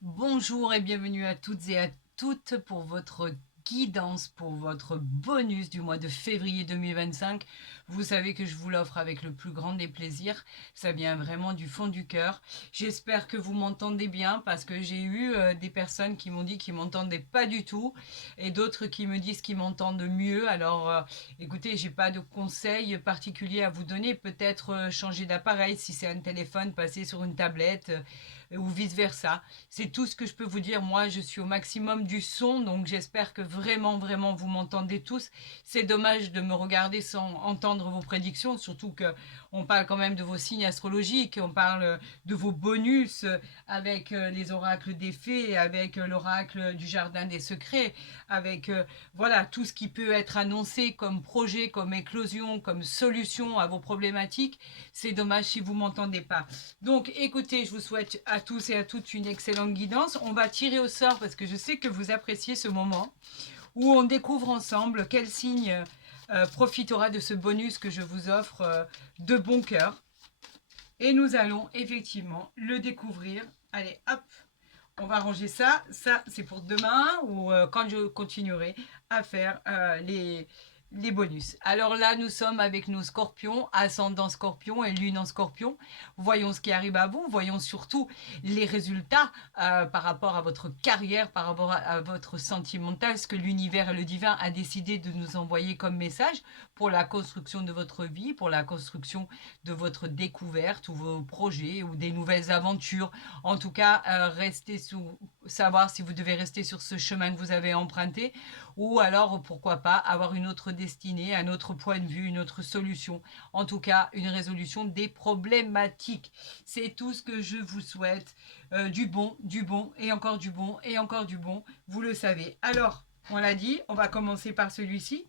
Bonjour et bienvenue à toutes et à toutes pour votre guidance, pour votre bonus du mois de février 2025. Vous savez que je vous l'offre avec le plus grand des plaisirs. Ça vient vraiment du fond du cœur. J'espère que vous m'entendez bien parce que j'ai eu des personnes qui m'ont dit qu'ils m'entendaient pas du tout et d'autres qui me disent qu'ils m'entendent mieux. Alors écoutez, j'ai pas de conseils particuliers à vous donner. Peut-être changer d'appareil si c'est un téléphone, passer sur une tablette ou vice versa. C'est tout ce que je peux vous dire. Moi, je suis au maximum du son, donc j'espère que vraiment vous m'entendez tous. C'est dommage de me regarder sans entendre vos prédictions, surtout que on parle quand même de vos signes astrologiques, on parle de vos bonus avec les oracles des fées, avec l'oracle du jardin des secrets, avec voilà tout ce qui peut être annoncé comme projet, comme éclosion, comme solution à vos problématiques. C'est dommage si vous m'entendez pas. Donc écoutez, je vous souhaite à tous et à toutes une excellente guidance. On va tirer au sort parce que je sais que vous appréciez ce moment où on découvre ensemble quel signe profitera de ce bonus que je vous offre de bon cœur. Et nous allons effectivement le découvrir. Allez, hop, on va ranger ça. Ça, c'est pour demain ou quand je continuerai à faire les bonus. Alors là, nous sommes avec nos scorpions, ascendant scorpion et lune en scorpion. Voyons ce qui arrive à vous. Voyons surtout les résultats par rapport à votre carrière, par rapport à votre sentimental, ce que l'univers et le divin a décidé de nous envoyer comme message pour la construction de votre vie, pour la construction de votre découverte ou vos projets ou des nouvelles aventures. En tout cas, restez savoir si vous devez rester sur ce chemin que vous avez emprunté ou alors pourquoi pas avoir une autre destinée, un autre point de vue, une autre solution. En tout cas, une résolution des problématiques. C'est tout ce que je vous souhaite. Du bon et encore du bon et encore du bon. Vous le savez. Alors, on l'a dit, on va commencer par celui-ci.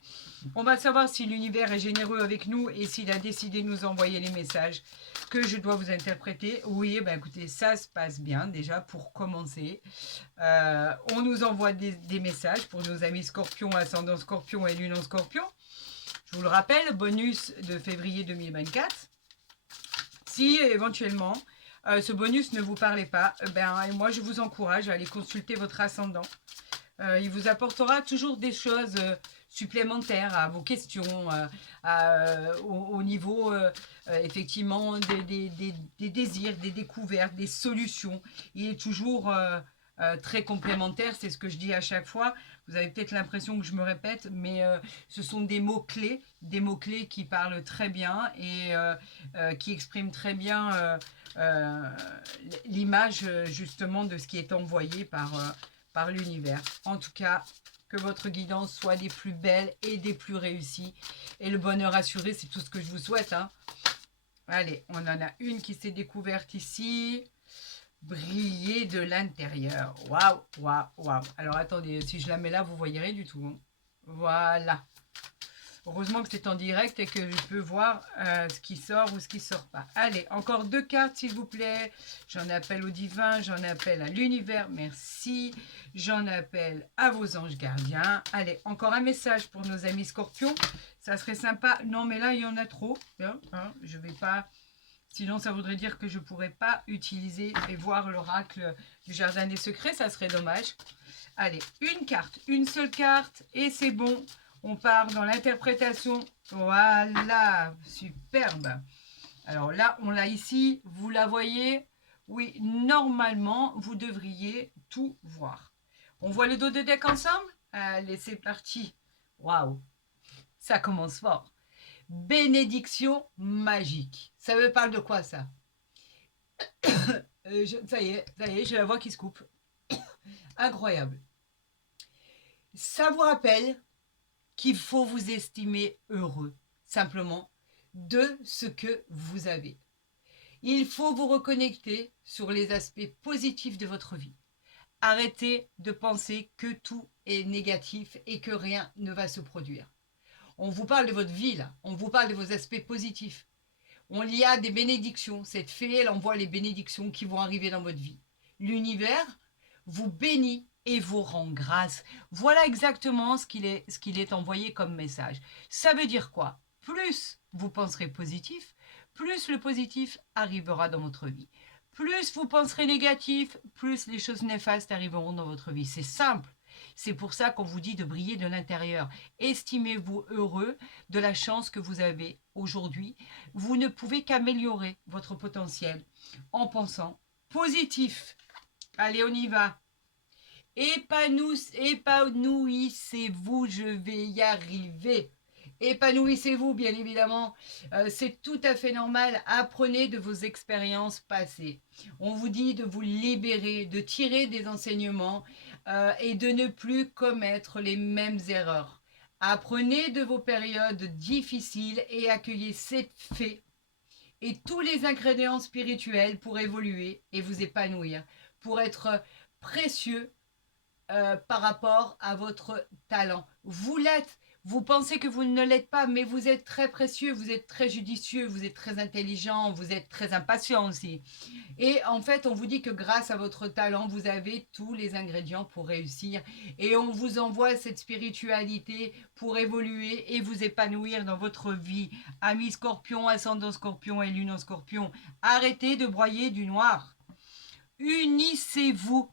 On va savoir si l'univers est généreux avec nous et s'il a décidé de nous envoyer les messages que je dois vous interpréter. Oui, ben écoutez, ça se passe bien déjà pour commencer. On nous envoie des messages pour nos amis scorpions, ascendant scorpion et lune en scorpion. Je vous le rappelle, bonus de février 2024. Si éventuellement ce bonus ne vous parlait pas, ben, moi je vous encourage à aller consulter votre ascendant. Il vous apportera toujours des choses supplémentaires à vos questions, au niveau effectivement des désirs, des découvertes, des solutions. Il est toujours très complémentaire, c'est ce que je dis à chaque fois. Vous avez peut-être l'impression que je me répète, mais ce sont des mots-clés qui parlent très bien et qui expriment très bien l'image justement de ce qui est envoyé par l'univers. En tout cas, que votre guidance soit des plus belles et des plus réussies. Et le bonheur assuré, c'est tout ce que je vous souhaite. Hein. Allez, on en a une qui s'est découverte ici. Briller de l'intérieur. Waouh, waouh, waouh. Alors attendez, si je la mets là, vous voyez rien du tout. Hein. Voilà. Heureusement que c'est en direct et que je peux voir ce qui sort ou ce qui sort pas. Allez, encore deux cartes s'il vous plaît. J'en appelle au divin, j'en appelle à l'univers, merci. J'en appelle à vos anges gardiens. Allez, encore un message pour nos amis scorpions. Ça serait sympa. Non, mais là, il y en a trop. Hein, je vais pas... Sinon, ça voudrait dire que je ne pourrais pas utiliser et voir l'oracle du jardin des secrets. Ça serait dommage. Allez, une carte, une seule carte et c'est bon. On part dans l'interprétation. Voilà, superbe. Alors là, on l'a ici. Vous la voyez? Oui, normalement, vous devriez tout voir. On voit le dos de deck ensemble? Allez, c'est parti. Waouh, ça commence fort. Bénédiction magique. Ça me parle de quoi ça? Ça y est, j'ai la voix qui se coupe. Incroyable. Ça vous rappelle qu'il faut vous estimer heureux, simplement, de ce que vous avez. Il faut vous reconnecter sur les aspects positifs de votre vie. Arrêtez de penser que tout est négatif et que rien ne va se produire. On vous parle de votre vie, là. On vous parle de vos aspects positifs. On y a des bénédictions. Cette fée, elle envoie les bénédictions qui vont arriver dans votre vie. L'univers vous bénit et vous rend grâce. Voilà exactement ce qu'il est envoyé comme message. Ça veut dire quoi? Plus vous penserez positif, plus le positif arrivera dans votre vie. plus vous penserez négatif, plus les choses néfastes arriveront dans votre vie. C'est simple. C'est pour ça qu'on vous dit de briller de l'intérieur. Estimez-vous heureux de la chance que vous avez aujourd'hui. Vous ne pouvez qu'améliorer votre potentiel en pensant positif. Allez, on y va. Épanouissez-vous, je vais y arriver. Épanouissez-vous, bien évidemment. C'est tout à fait normal. Apprenez de vos expériences passées. On vous dit de vous libérer, de tirer des enseignements et de ne plus commettre les mêmes erreurs. Apprenez de vos périodes difficiles et accueillez ces faits et tous les ingrédients spirituels pour évoluer et vous épanouir, pour être précieux par rapport à votre talent. Vous l'êtes. Vous pensez que vous ne l'êtes pas, mais vous êtes très précieux, vous êtes très judicieux, vous êtes très intelligent, vous êtes très impatient aussi. Et en fait, on vous dit que grâce à votre talent, vous avez tous les ingrédients pour réussir. Et on vous envoie cette spiritualité pour évoluer et vous épanouir dans votre vie. Amis Scorpion, ascendant Scorpion et lune en Scorpion, arrêtez de broyer du noir. Unissez-vous.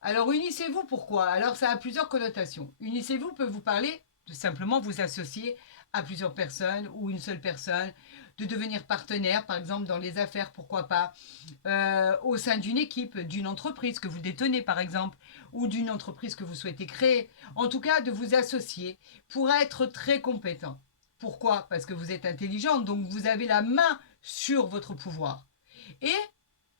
Alors, unissez-vous, pourquoi? Alors, ça a plusieurs connotations. Unissez-vous peut vous parler de simplement vous associer à plusieurs personnes ou une seule personne, de devenir partenaire, par exemple, dans les affaires, pourquoi pas, au sein d'une équipe, d'une entreprise que vous détenez, par exemple, ou d'une entreprise que vous souhaitez créer. En tout cas, de vous associer pour être très compétent. Pourquoi? Parce que vous êtes intelligent, donc vous avez la main sur votre pouvoir. Et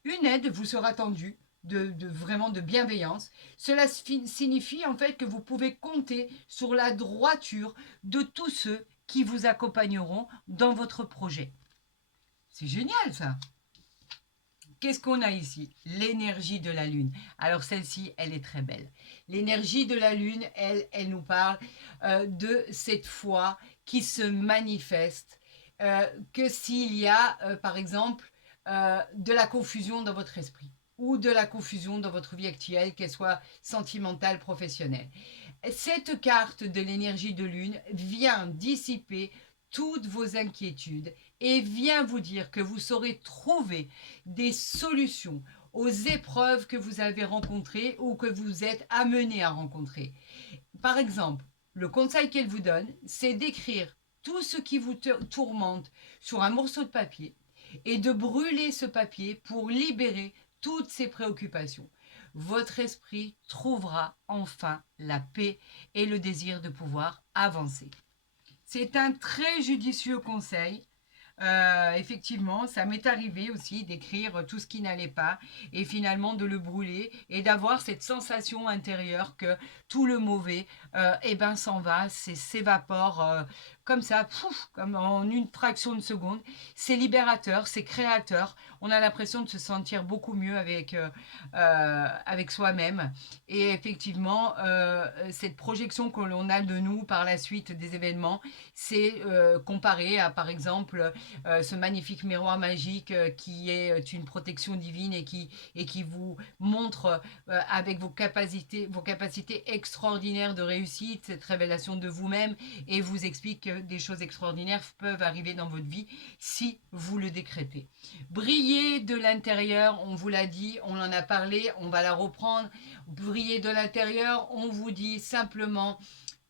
une aide vous sera tendue vraiment de bienveillance. Cela signifie en fait que vous pouvez compter sur la droiture de tous ceux qui vous accompagneront dans votre projet. C'est génial ça. Qu'est-ce qu'on a ici? L'énergie de la Lune. Alors celle-ci, elle est très belle. L'énergie de la Lune, elle nous parle de cette foi qui se manifeste, que s'il y a, par exemple, de la confusion dans votre esprit ou de la confusion dans votre vie actuelle, qu'elle soit sentimentale, professionnelle. Cette carte de l'énergie de lune vient dissiper toutes vos inquiétudes et vient vous dire que vous saurez trouver des solutions aux épreuves que vous avez rencontrées ou que vous êtes amené à rencontrer. Par exemple, le conseil qu'elle vous donne, c'est d'écrire tout ce qui vous tourmente sur un morceau de papier et de brûler ce papier pour libérer toutes ces préoccupations. Votre esprit trouvera enfin la paix et le désir de pouvoir avancer. C'est un très judicieux conseil. Effectivement, ça m'est arrivé aussi d'écrire tout ce qui n'allait pas et finalement de le brûler et d'avoir cette sensation intérieure que tout le mauvais s'en va, s'évapore comme ça, pouf, comme en une fraction de seconde. C'est libérateur, c'est créateur. On a l'impression de se sentir beaucoup mieux avec soi-même. Et effectivement, cette projection que l'on a de nous par la suite des événements, c'est comparé à, par exemple, ce magnifique miroir magique qui est une protection divine et qui vous montre avec vos capacités extraordinaires de réussite, cette révélation de vous-même et vous explique que des choses extraordinaires peuvent arriver dans votre vie si vous le décrétez. Briller de l'intérieur, on vous l'a dit, on en a parlé, on va la reprendre. Briller de l'intérieur, on vous dit simplement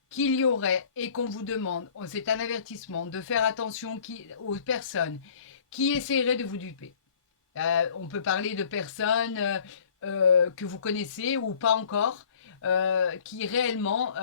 qu'il y aurait et qu'on vous demande, c'est un avertissement, de faire attention aux personnes qui essaieraient de vous duper. On peut parler de personnes que vous connaissez ou pas encore, qui réellement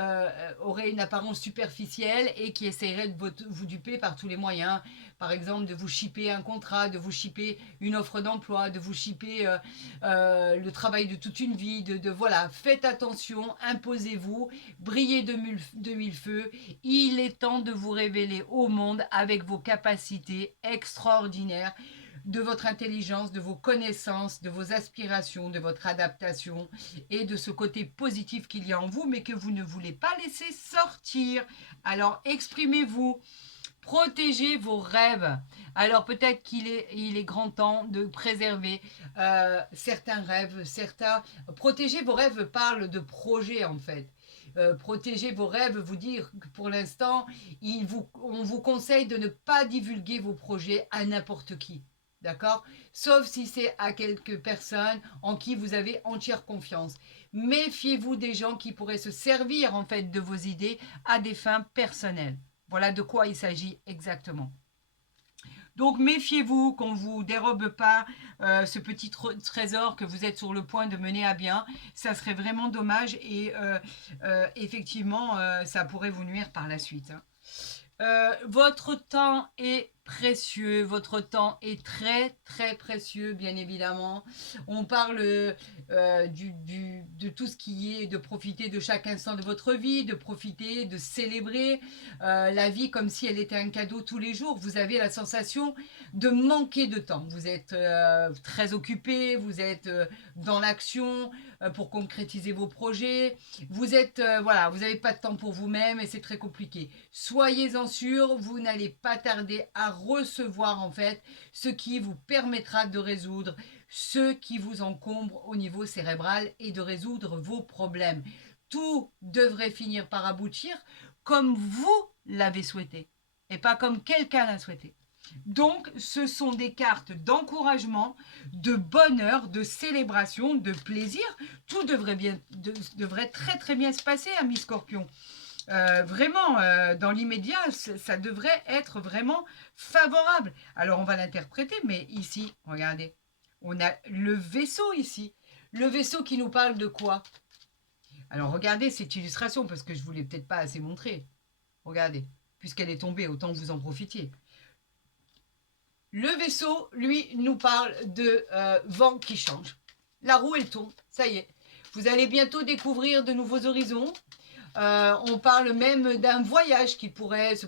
auraient une apparence superficielle et qui essaieraient de vous duper par tous les moyens. Par exemple, de vous shipper un contrat, de vous shipper une offre d'emploi, de vous shipper le travail de toute une vie. Voilà, faites attention, imposez-vous, brillez de mille feux. Il est temps de vous révéler au monde avec vos capacités extraordinaires, de votre intelligence, de vos connaissances, de vos aspirations, de votre adaptation et de ce côté positif qu'il y a en vous, mais que vous ne voulez pas laisser sortir. Alors, exprimez-vous. Protégez vos rêves. Alors peut-être qu'il est grand temps de préserver certains rêves, Protéger vos rêves parle de projet en fait. Protéger vos rêves, vous dire que pour l'instant, on vous conseille de ne pas divulguer vos projets à n'importe qui. D'accord? Sauf si c'est à quelques personnes en qui vous avez entière confiance. Méfiez-vous des gens qui pourraient se servir en fait de vos idées à des fins personnelles. Voilà de quoi il s'agit exactement. Donc méfiez-vous qu'on ne vous dérobe pas ce petit trésor que vous êtes sur le point de mener à bien. Ça serait vraiment dommage et effectivement, ça pourrait vous nuire par la suite, hein. Votre temps est précieux, votre temps est très très précieux, bien évidemment. On parle de tout ce qui est de profiter de chaque instant de votre vie, de profiter, de célébrer la vie comme si elle était un cadeau tous les jours. Vous avez la sensation de manquer de temps. Vous êtes très occupé, vous êtes dans l'action pour concrétiser vos projets. Vous êtes, voilà, vous n'avez pas de temps pour vous-même et c'est très compliqué. Soyez-en sûr, vous n'allez pas tarder à recevoir en fait ce qui vous permettra de résoudre ce qui vous encombre au niveau cérébral et de résoudre vos problèmes. Tout devrait finir par aboutir comme vous l'avez souhaité et pas comme quelqu'un l'a souhaité. Donc, ce sont des cartes d'encouragement, de bonheur, de célébration, de plaisir. Tout devrait très très bien se passer, ami Scorpion. Vraiment, dans l'immédiat, ça devrait être vraiment favorable. Alors, on va l'interpréter, mais ici, regardez, on a le vaisseau ici. Le vaisseau qui nous parle de quoi? Alors, regardez cette illustration, parce que je ne vous l'ai peut-être pas assez montré. Regardez, puisqu'elle est tombée, autant que vous en profitiez. Le vaisseau, lui, nous parle de vent qui change. La roue, elle tourne, ça y est. Vous allez bientôt découvrir de nouveaux horizons. On parle même d'un voyage qui pourrait se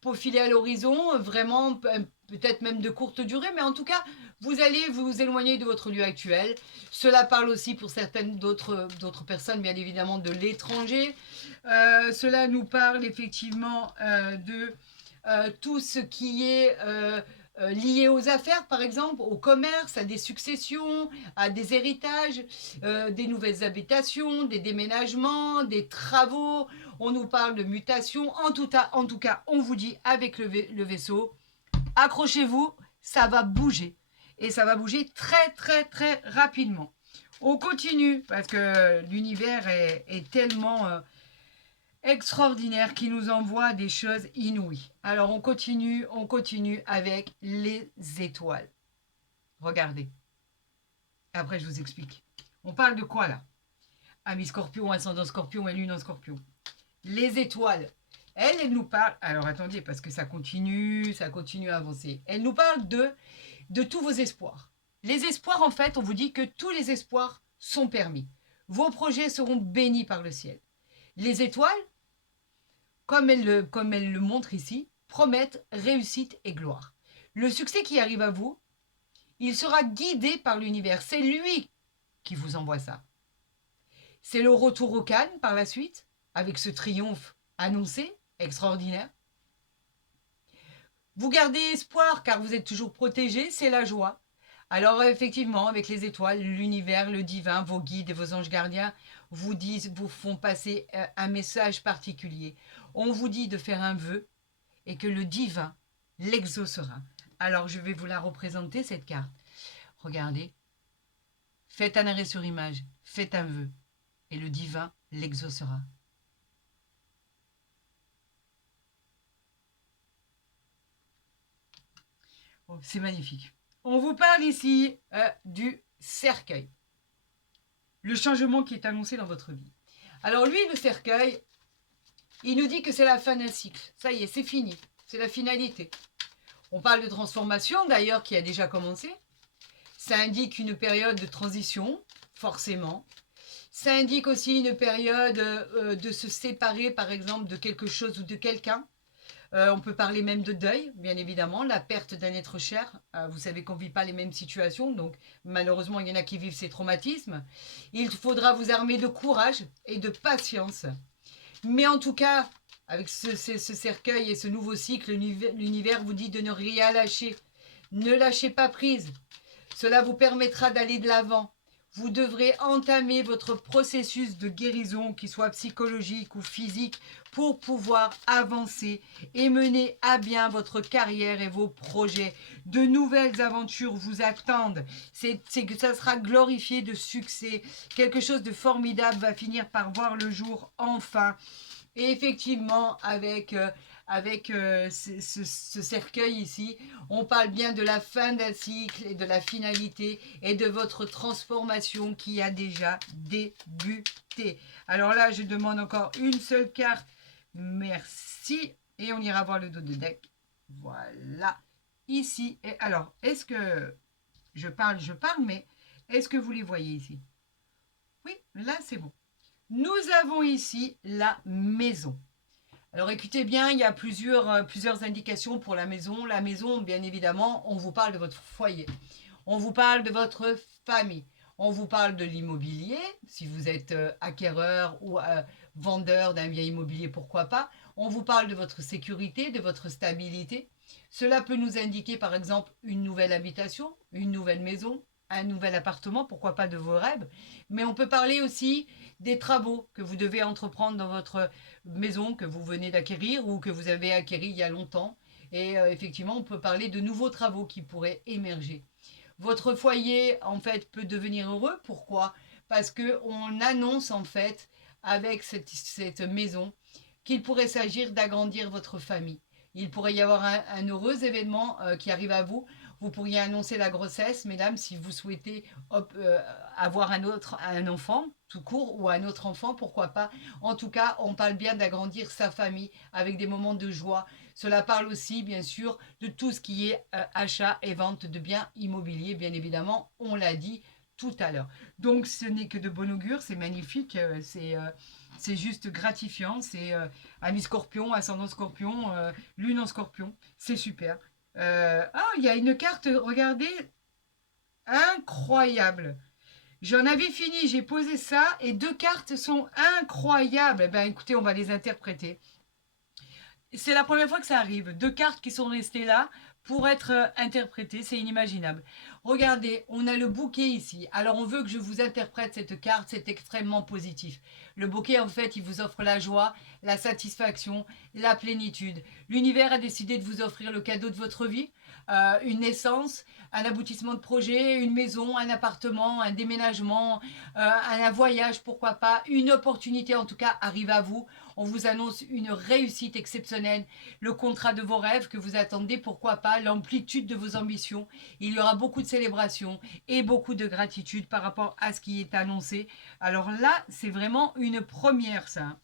profiler à l'horizon, vraiment, peut-être même de courte durée, mais en tout cas, vous allez vous éloigner de votre lieu actuel. Cela parle aussi pour certaines d'autres personnes, bien évidemment, de l'étranger. Cela nous parle effectivement de tout ce qui est lié aux affaires, par exemple, au commerce, à des successions, à des héritages, des nouvelles habitations, des déménagements, des travaux. On nous parle de mutations. En tout cas, on vous dit avec le vaisseau, accrochez-vous, ça va bouger. Et ça va bouger très, très, très rapidement. On continue parce que l'univers est tellement extraordinaire qui nous envoie des choses inouïes. Alors on continue avec les étoiles. Regardez. Après je vous explique. On parle de quoi là? Ami Scorpion, ascendant Scorpion et lune en Scorpion. Les étoiles. Elle nous parle. Alors attendez, parce que ça continue à avancer. Elle nous parle de tous vos espoirs. Les espoirs, en fait, on vous dit que tous les espoirs sont permis. Vos projets seront bénis par le ciel. Les étoiles, comme elle le montre ici, promettent réussite et gloire. Le succès qui arrive à vous, il sera guidé par l'univers. C'est lui qui vous envoie ça. C'est le retour au calme par la suite, avec ce triomphe annoncé, extraordinaire. Vous gardez espoir car vous êtes toujours protégé, c'est la joie. Alors effectivement, avec les étoiles, l'univers, le divin, vos guides et vos anges gardiens vous font passer un message particulier. On vous dit de faire un vœu et que le divin l'exaucera. Alors je vais vous la représenter, cette carte. Regardez. Faites un arrêt sur image, faites un vœu et le divin l'exaucera. Oh, c'est magnifique. On vous parle ici du cercueil. Le changement qui est annoncé dans votre vie. Alors lui, le cercueil, il nous dit que c'est la fin d'un cycle. Ça y est, c'est fini. C'est la finalité. On parle de transformation, d'ailleurs, qui a déjà commencé. Ça indique une période de transition, forcément. Ça indique aussi une période de se séparer, par exemple, de quelque chose ou de quelqu'un. On peut parler même de deuil, bien évidemment, la perte d'un être cher. Vous savez qu'on ne vit pas les mêmes situations, donc malheureusement, il y en a qui vivent ces traumatismes. Il faudra vous armer de courage et de patience. Mais en tout cas, avec ce cercueil et ce nouveau cycle, l'univers vous dit de ne rien lâcher. Ne lâchez pas prise. Cela vous permettra d'aller de l'avant. Vous devrez entamer votre processus de guérison, qu'il soit psychologique ou physique, pour pouvoir avancer et mener à bien votre carrière et vos projets. De nouvelles aventures vous attendent. C'est que ça sera glorifié de succès. Quelque chose de formidable va finir par voir le jour enfin. Et effectivement, avec ce cercueil ici, on parle bien de la fin d'un cycle et de la finalité et de votre transformation qui a déjà débuté. Alors là, je demande encore une seule carte. Merci. Et on ira voir le dos de deck. Voilà. Ici. Et alors, est-ce que je parle, mais est-ce que vous les voyez ici? Oui, là, c'est bon. Nous avons ici la maison. Alors écoutez bien, il y a plusieurs indications pour la maison. La maison, bien évidemment, on vous parle de votre foyer. On vous parle de votre famille. On vous parle de l'immobilier, si vous êtes acquéreur ou vendeur d'un bien immobilier, pourquoi pas. On vous parle de votre sécurité, de votre stabilité. Cela peut nous indiquer par exemple une nouvelle habitation, une nouvelle maison, un nouvel appartement, pourquoi pas de vos rêves. Mais on peut parler aussi des travaux que vous devez entreprendre dans votre maison que vous venez d'acquérir ou que vous avez acquéri il y a longtemps. Et effectivement, on peut parler de nouveaux travaux qui pourraient émerger. Votre foyer, en fait, peut devenir heureux. Pourquoi? Parce qu'on annonce, en fait, avec cette maison, qu'il pourrait s'agir d'agrandir votre famille. Il pourrait y avoir un heureux événement qui arrive à vous. Vous pourriez annoncer la grossesse, mesdames, si vous souhaitez avoir un enfant, tout court, ou un autre enfant, pourquoi pas. En tout cas, on parle bien d'agrandir sa famille avec des moments de joie. Cela parle aussi, bien sûr, de tout ce qui est achat et vente de biens immobiliers, bien évidemment, on l'a dit tout à l'heure. Donc, ce n'est que de bon augure, c'est magnifique, c'est juste gratifiant, c'est ami scorpion, ascendant scorpion, lune en scorpion, c'est super. Il y a une carte, regardez, incroyable. J'en avais fini, j'ai posé ça et deux cartes sont incroyables. Eh ben, écoutez, on va les interpréter. C'est la première fois que ça arrive. Deux cartes qui sont restées là pour être interprétées, c'est inimaginable. Regardez, on a le bouquet ici. Alors on veut que je vous interprète cette carte, c'est extrêmement positif. Le bouquet, en fait, il vous offre la joie, la satisfaction, la plénitude. L'univers a décidé de vous offrir le cadeau de votre vie, une naissance, un aboutissement de projet, une maison, un appartement, un déménagement, un voyage, pourquoi pas. Une opportunité, en tout cas, arrive à vous. On vous annonce une réussite exceptionnelle, le contrat de vos rêves que vous attendez, pourquoi pas, l'amplitude de vos ambitions. Il y aura beaucoup de célébrations et beaucoup de gratitude par rapport à ce qui est annoncé. Alors là, c'est vraiment une première, ça.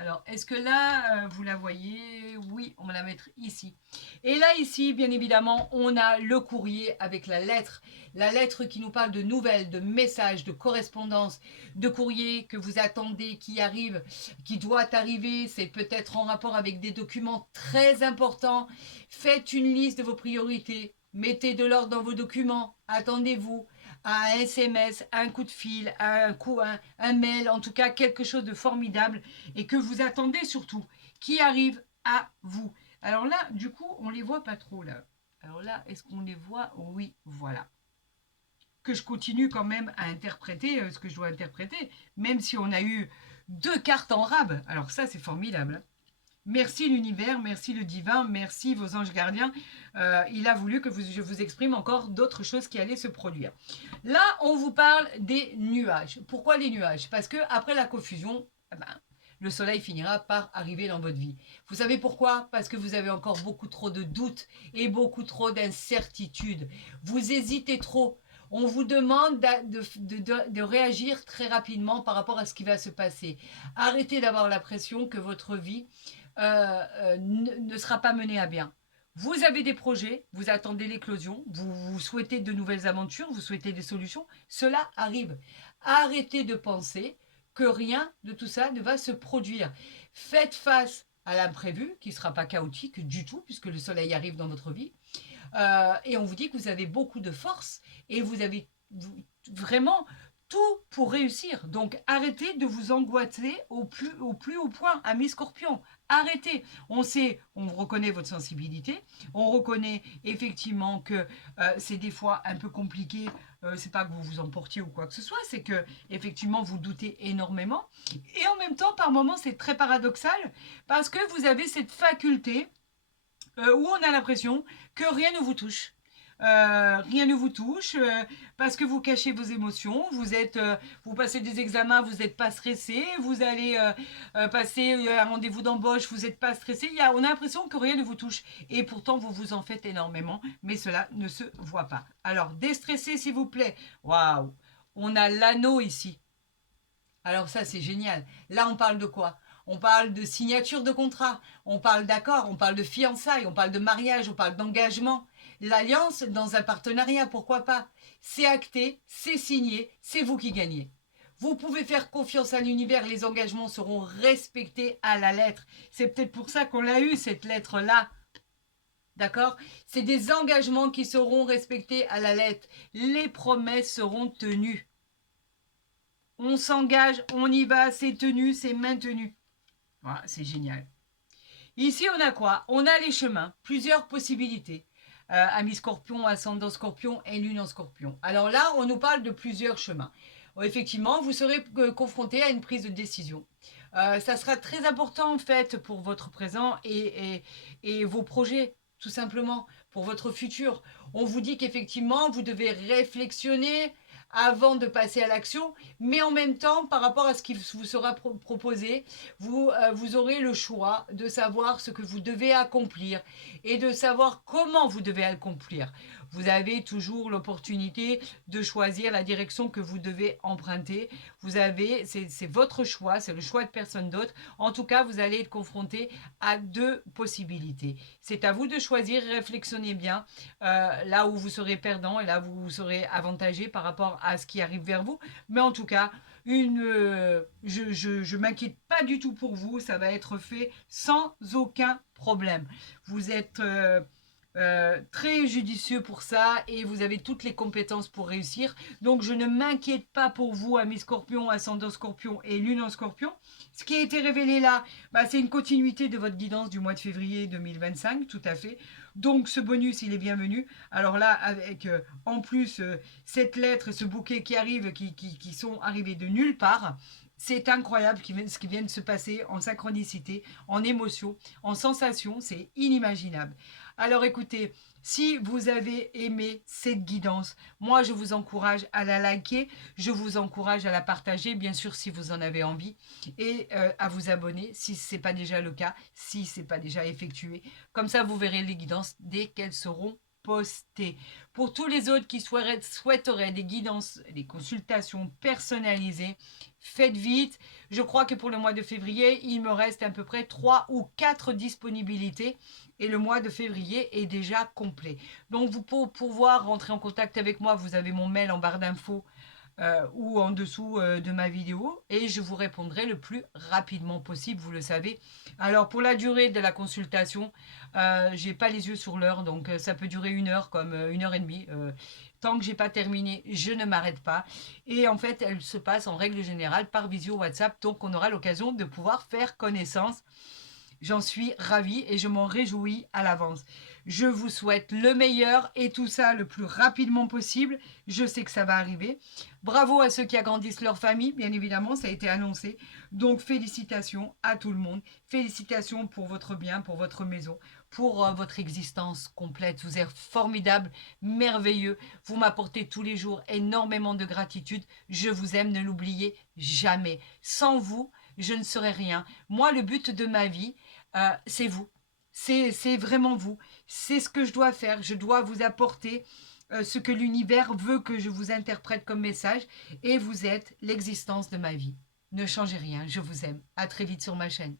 Alors, est-ce que là, vous la voyez? Oui, on va la mettre ici. Et là, ici, bien évidemment, on a le courrier avec la lettre. La lettre qui nous parle de nouvelles, de messages, de correspondances, de courrier que vous attendez, qui arrive, qui doit arriver. C'est peut-être en rapport avec des documents très importants. Faites une liste de vos priorités. Mettez de l'ordre dans vos documents. Attendez-vous à un SMS, un coup de fil, un mail, en tout cas quelque chose de formidable et que vous attendez surtout, qui arrive à vous. Alors là, du coup, on les voit pas trop là. Alors là, est-ce qu'on les voit? Oui, voilà. Que je continue quand même à interpréter ce que je dois interpréter, même si on a eu deux cartes en rab. Alors ça, c'est formidable. Merci l'univers, merci le divin, merci vos anges gardiens. Il a voulu que je vous exprime encore d'autres choses qui allaient se produire. Là, on vous parle des nuages. Pourquoi les nuages? Parce que après la confusion, le soleil finira par arriver dans votre vie. Vous savez pourquoi? Parce que vous avez encore beaucoup trop de doutes et beaucoup trop d'incertitudes. Vous hésitez trop. On vous demande de réagir très rapidement par rapport à ce qui va se passer. Arrêtez d'avoir l'impression que votre vie ne sera pas menée à bien. Vous avez des projets, vous attendez l'éclosion, vous souhaitez de nouvelles aventures, vous souhaitez des solutions, cela arrive. Arrêtez de penser que rien de tout ça ne va se produire. Faites face à l'imprévu, qui ne sera pas chaotique du tout, puisque le soleil arrive dans votre vie. Et on vous dit que vous avez beaucoup de force et vous avez vraiment tout pour réussir. Donc arrêtez de vous angoisser au plus haut point, amis scorpions. Arrêtez. On sait, on reconnaît votre sensibilité, on reconnaît effectivement que c'est des fois un peu compliqué c'est pas que vous vous emportiez ou quoi que ce soit, c'est que effectivement vous doutez énormément. Et en même temps, par moments, c'est très paradoxal parce que vous avez cette faculté où on a l'impression que rien ne vous touche. Rien ne vous touche parce que vous cachez vos émotions, vous passez des examens, vous n'êtes pas stressé, vous allez passer un rendez-vous d'embauche, vous n'êtes pas stressé, on a l'impression que rien ne vous touche et pourtant vous vous en faites énormément, mais cela ne se voit pas. Alors déstressez s'il vous plaît. Waouh, on a l'anneau ici. Alors ça, c'est génial. Là, on parle de quoi? On parle de signature de contrat, on parle d'accord, on parle de fiançailles, on parle de mariage, on parle d'engagement. L'alliance dans un partenariat, pourquoi pas? C'est acté, c'est signé, c'est vous qui gagnez. Vous pouvez faire confiance à l'univers, les engagements seront respectés à la lettre. C'est peut-être pour ça qu'on l'a eu, cette lettre-là. D'accord? C'est des engagements qui seront respectés à la lettre. Les promesses seront tenues. On s'engage, on y va, c'est tenu, c'est maintenu. Voilà, c'est génial. Ici, on a quoi? On a les chemins, plusieurs possibilités. Ami Scorpion, ascendant Scorpion et Lune en Scorpion. Alors là, on nous parle de plusieurs chemins. Effectivement, vous serez confronté à une prise de décision. Ça sera très important en fait pour votre présent et vos projets, tout simplement, pour votre futur. On vous dit qu'effectivement, vous devez réflexionner avant de passer à l'action, mais en même temps, par rapport à ce qui vous sera proposé, vous aurez le choix de savoir ce que vous devez accomplir et de savoir comment vous devez accomplir. Vous avez toujours l'opportunité de choisir la direction que vous devez emprunter. C'est votre choix, c'est le choix de personne d'autre. En tout cas, vous allez être confronté à deux possibilités. C'est à vous de choisir, réflexionnez bien là où vous serez perdant et là où vous serez avantagé par rapport à ce qui arrive vers vous. Mais en tout cas, je m'inquiète pas du tout pour vous, ça va être fait sans aucun problème. Vous êtes très judicieux pour ça et vous avez toutes les compétences pour réussir. Donc je ne m'inquiète pas pour vous, amis Scorpion, ascendant Scorpion et Lune en Scorpion. Ce qui a été révélé là, c'est une continuité de votre guidance du mois de février 2025, tout à fait. Donc ce bonus, il est bienvenu. Alors là, avec en plus cette lettre, ce bouquet qui arrive, qui sont arrivés de nulle part, c'est incroyable ce qui vient de se passer en synchronicité, en émotion, en sensation, c'est inimaginable. Alors écoutez, si vous avez aimé cette guidance, moi je vous encourage à la liker, je vous encourage à la partager, bien sûr si vous en avez envie, et à vous abonner si ce n'est pas déjà le cas, si ce n'est pas déjà effectué. Comme ça, vous verrez les guidances dès qu'elles seront postées. Pour tous les autres qui souhaiteraient des guidances, des consultations personnalisées, faites vite. Je crois que pour le mois de février, il me reste à peu près 3 ou 4 disponibilités et le mois de février est déjà complet. Donc, pour pouvoir rentrer en contact avec moi, vous avez mon mail en barre d'infos ou en dessous de ma vidéo et je vous répondrai le plus rapidement possible, vous le savez. Alors, pour la durée de la consultation, j'ai pas les yeux sur l'heure, donc ça peut durer 1 heure comme 1 heure et demie. Tant que j'ai pas terminé, je ne m'arrête pas. Et en fait, elle se passe en règle générale par visio WhatsApp, donc on aura l'occasion de pouvoir faire connaissance. J'en suis ravie et je m'en réjouis à l'avance. Je vous souhaite le meilleur et tout ça le plus rapidement possible. Je sais que ça va arriver. Bravo à ceux qui agrandissent leur famille, bien évidemment, ça a été annoncé. Donc félicitations à tout le monde. Félicitations pour votre bien, pour votre maison, pour votre existence complète. Vous êtes formidable, merveilleux. Vous m'apportez tous les jours énormément de gratitude. Je vous aime, ne l'oubliez jamais. Sans vous, je ne serais rien. Moi, le but de ma vie, c'est vous. C'est vraiment vous. C'est ce que je dois faire. Je dois vous apporter ce que l'univers veut que je vous interprète comme message. Et vous êtes l'existence de ma vie. Ne changez rien. Je vous aime. À très vite sur ma chaîne.